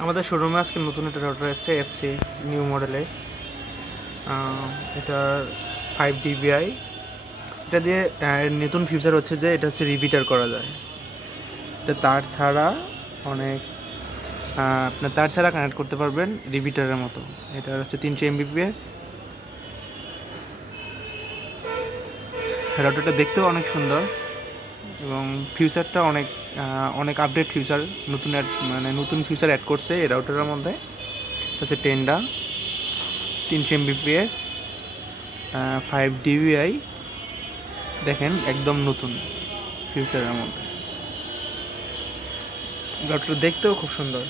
আমাদের শোরুমে আজকে নতুন একটা রাউটার আছে F6 নিউ মডেলের। এটার 5 dBi। এটা দিয়ে নতুন ফিচার হচ্ছে যে এটা হচ্ছে রিপিটার করা যায়। এটা তার ছাড়া অনেক আপনার তার ছাড়া কানেক্ট করতে পারবেন রিপিটারের মতো। এটা হচ্ছে 300 Mbps। রাউটারটা দেখতেও অনেক সুন্দর এবং ফিউচারটা অনেক আপডেট ফিউচার, নতুন ফিউচার অ্যাড করছে এই রাউটারের মধ্যে। হচ্ছে টেন্ডা 300 Mbps 5 dBi। দেখেন একদম নতুন ফিউচারের মধ্যে। রাউটারটা দেখতেও খুব সুন্দর।